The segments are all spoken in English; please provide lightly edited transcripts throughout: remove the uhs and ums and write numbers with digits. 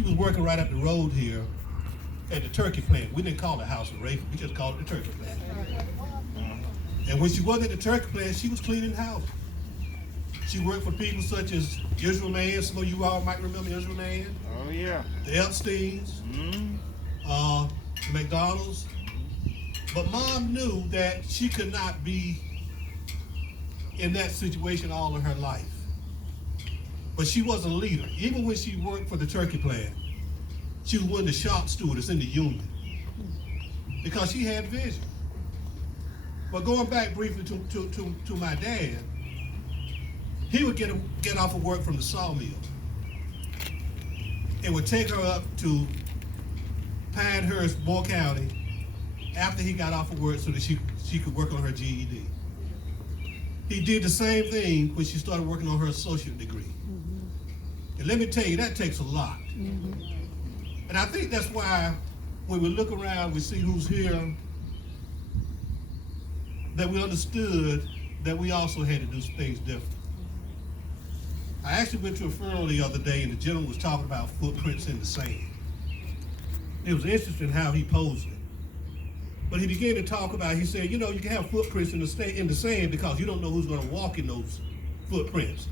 she was working right up the road here at the turkey plant. We didn't call it House of Raven, we just called it the turkey plant. And when she wasn't at the turkey plant, she was cleaning houses. She worked for people such as Israel Man. Some of you all might remember Israel Man. Oh yeah. The Epsteins, the McDonald's. But Mom knew that she could not be in that situation all of her life. But she was a leader. Even when she worked for the turkey plant, she was one of the shop stewards in the union because she had vision. But going back briefly to my dad, he would get off of work from the sawmill and would take her up to Pinehurst, Moore County, after he got off of work so that she could work on her GED. He did the same thing when she started working on her associate degree. And let me tell you, that takes a lot. And I think that's why when we look around, we see who's here, that we understood that we also had to do things different. I actually went to a funeral the other day and the gentleman was talking about footprints in the sand. It was interesting how he posed it. But he began to talk about, he said, you know, you can have footprints in the sand because you don't know who's going to walk in those footprints.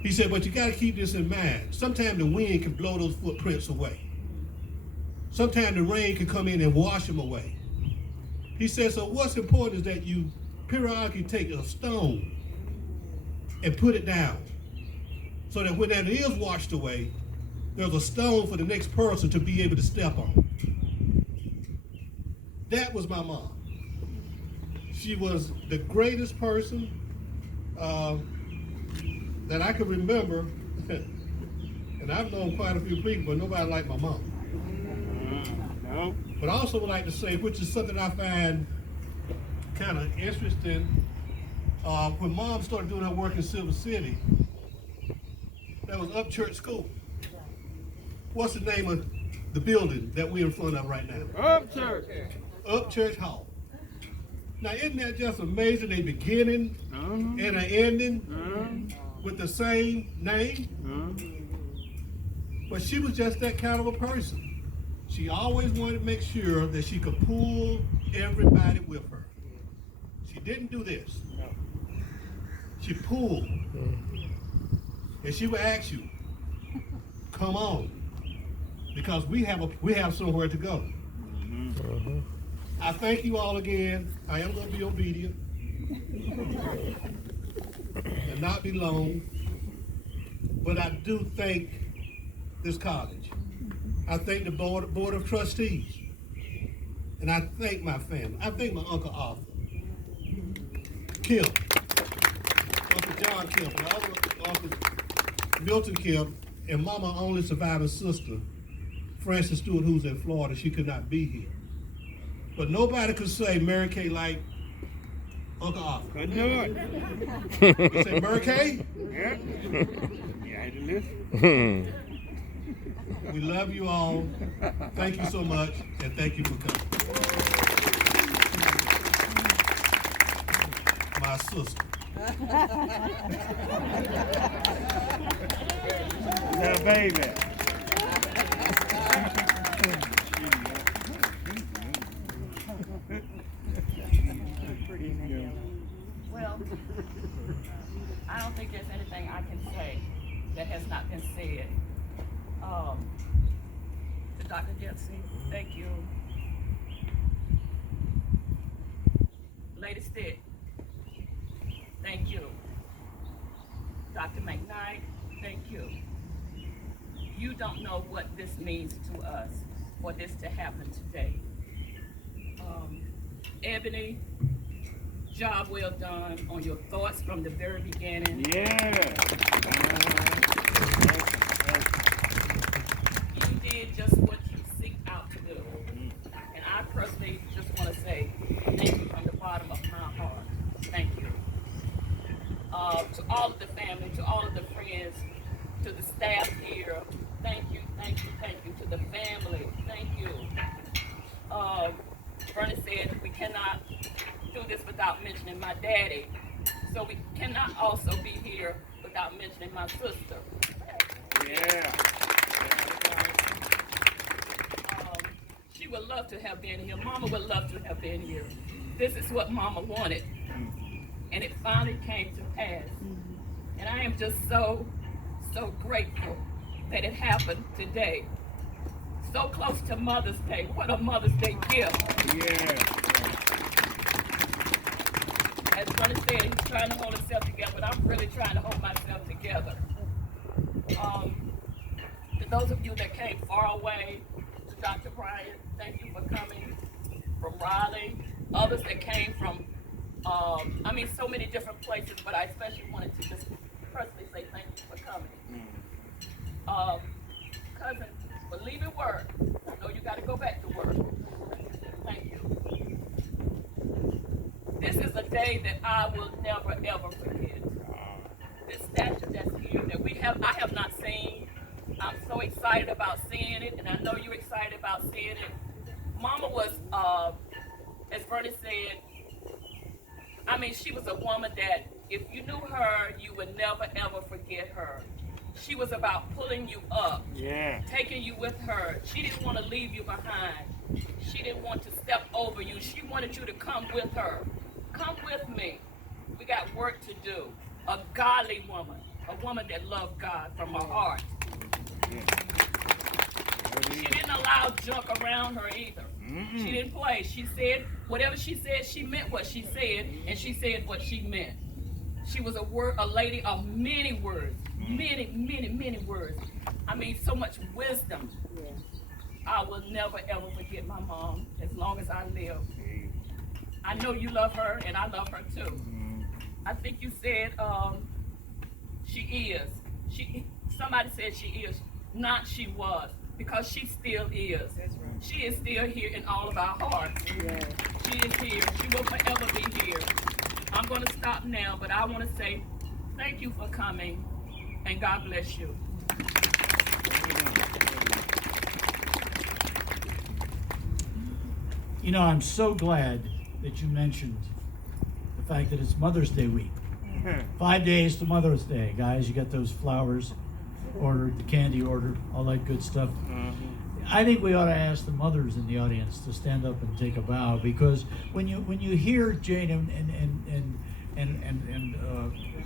He said, but you got to keep this in mind. Sometimes the wind can blow those footprints away. Sometimes the rain can come in and wash them away. He said, so what's important is that you periodically take a stone and put it down so that when that is washed away, there's a stone for the next person to be able to step on. That was my mom. She was the greatest person that I could remember, and I've known quite a few people, but nobody like my mom. No. But I also would like to say, which is something I find kind of interesting, when Mom started doing her work in Silver City, that was Upchurch School. What's the name of the building that we're in front of right now? Upchurch. Upchurch Hall. Now, isn't that just amazing? A beginning and an ending with the same name. But she was just that kind of a person. She always wanted to make sure that she could pull everybody with her. She didn't do this. She pulled. And she would ask you, come on, because we have somewhere to go. I thank you all again. I am going to be obedient and not be long, but I do thank this college. I thank the board of trustees, and I thank my family. I thank my Uncle Arthur, Kemp, Uncle John Kemp, my other Uncle Milton Kemp, and Mama's only surviving sister, Frances Stewart, who's in Florida. She could not be here. But nobody could say Mary Kay like Uncle Arthur. Couldn't do it. You say Mary Kay? Yeah. You had to listen. We love you all. Thank you so much, and thank you for coming. My sister. Now, baby. Well, I don't think there's anything I can say that has not been said. To Dr. Jepson, thank you. Lady Stitt, thank you. Dr. McKnight, thank you. You don't know what this means to us for this to happen today. Ebony, job well done on your thoughts from the very beginning. Yeah. You did just what you seek out to do. And I personally just want to say thank you from the bottom of my heart. Thank you. To all of the family, to all of the friends, to the staff here, thank you, thank you, thank you. To the family, thank you. Vernice said we cannot do this without mentioning my daddy. So we cannot also be here without mentioning my sister. Yeah. would love to have been here. Mama would love to have been here. This is what Mama wanted. And it finally came to pass. And I am just so grateful that it happened today. So close to Mother's Day. What a Mother's Day gift. Yeah. As Vernice said, he's trying to hold himself together, but I'm really trying to hold myself together. To those of you that came far away, to Dr. Brian, thank you for coming from Raleigh. Others that came from, so many different places, but I especially wanted to just personally say thank you for coming. Cousin, but leaving work, I know you got to go back to work. Thank you. This is a day that I will never ever forget. This statue that's here that I have not seen. I'm so excited about seeing it, and I know you're excited about seeing it. Mama was, as Vernice said, she was a woman that if you knew her, you would never ever forget her. She was about pulling you up, taking you with her. She didn't want to leave you behind. She didn't want to step over you. She wanted you to come with her. Come with me. We got work to do. A godly woman, a woman that loved God from her heart. She didn't allow junk around her either. She didn't play. She said whatever she said, she meant what she said, and she said what she meant. She was a lady of many words, many words. So much wisdom. I will never ever forget my mom as long as I live. I know you love her, and I love her too. I think you said she is. Somebody said she is. Not she was, because she still is. She is still here in all of our hearts. She is here. She will forever be here. I'm going to stop now, but I want to say thank you for coming, and God bless you. I'm so glad that you mentioned the fact that it's Mother's Day week. 5 days to Mother's Day, guys. You got those flowers ordered, the candy ordered, all that good stuff. I think we ought to ask the mothers in the audience to stand up and take a bow, because when you hear Jane and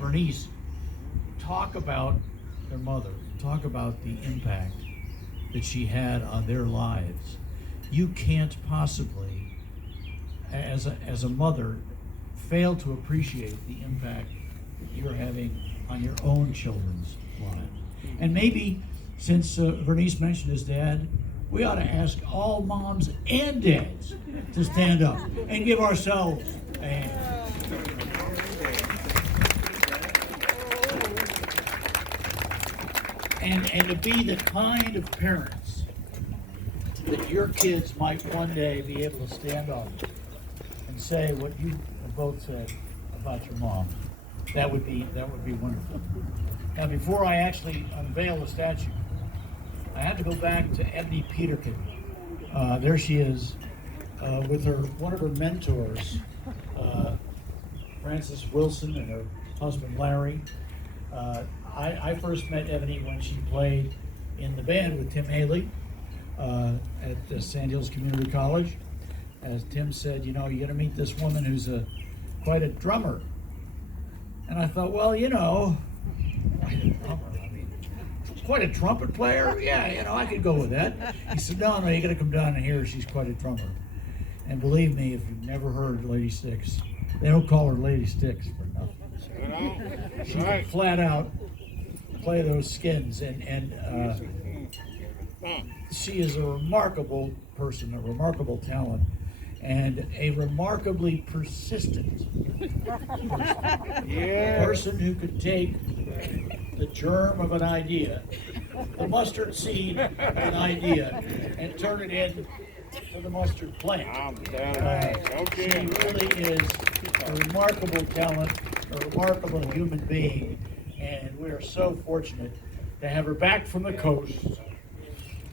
Vernice talk about their mother, talk about the impact that she had on their lives, you can't possibly, as a mother, fail to appreciate the impact you're having on your own children's lives. And maybe, since Vernice mentioned his dad, we ought to ask all moms and dads to stand up and give ourselves a hand. And to be the kind of parents that your kids might one day be able to stand up and say what you both said about your mom. That would be wonderful. Now, before I actually unveil the statue, I have to go back to Ebony Peterkin. There she is, with one of her mentors, Frances Wilson, and her husband Larry. I first met Ebony when she played in the band with Tim Haley at Sand Hills Community College. As Tim said, you're going to meet this woman who's quite a drummer. And I thought, well, quite a drummer. Quite a trumpet player? Yeah, I could go with that. He said, no, you got to come down and hear her. She's quite a drummer. And believe me, if you've never heard Lady Styx, they don't call her Lady Styx for nothing. She can flat out play those skins, and she is a remarkable person, a remarkable talent, and a remarkably persistent person. A person who could take the germ of an idea, the mustard seed of an idea, and turn it into the mustard plant. She really is a remarkable talent, a remarkable human being, and we are so fortunate to have her back from the coast.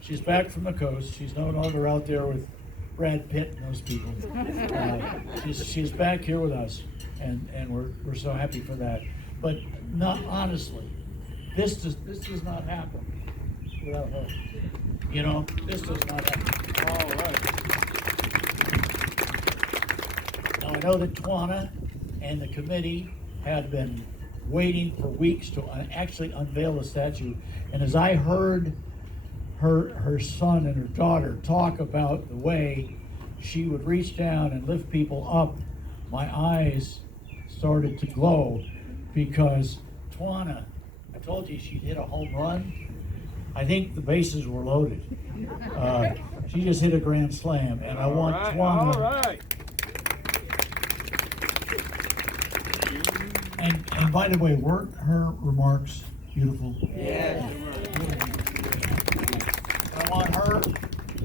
She's back from the coast. She's no longer out there with Brad Pitt and those people. She's back here with us, and we're so happy for that. But not honestly, this does not happen without her. This does not happen. All right. know that Twana and the committee had been waiting for weeks to actually unveil the statue. And as I heard her son and her daughter talk about the way she would reach down and lift people up, my eyes started to glow, because Twana, I told you she'd hit a home run. I think the bases were loaded. She just hit a grand slam, and I want Twana. All right. And by the way, weren't her remarks beautiful? Yes. I want her,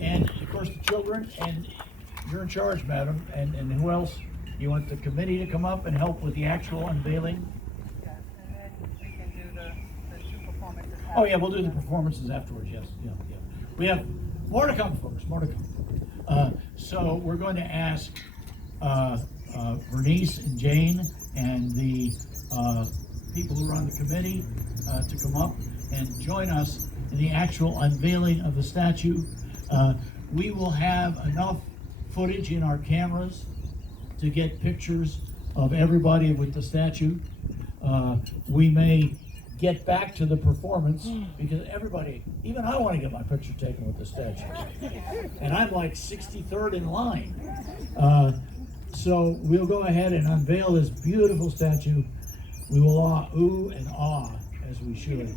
and of course the children, and you're in charge, madam, and who else? You want the committee to come up and help with the actual unveiling? Yes, and then we can do the two performances. Oh yeah, we'll do the performances afterwards, yes, yeah. We have more to come, folks, more to come. So we're going to ask Vernice and Jane and the people who run the committee to come up and join us in the actual unveiling of the statue. We will have enough footage in our cameras to get pictures of everybody with the statue. We may get back to the performance, because everybody, even I want to get my picture taken with the statue. And I'm like 63rd in line. So we'll go ahead and unveil this beautiful statue. We will all ooh and ah as we should.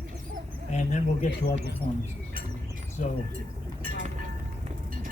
And then we'll get to our performances. So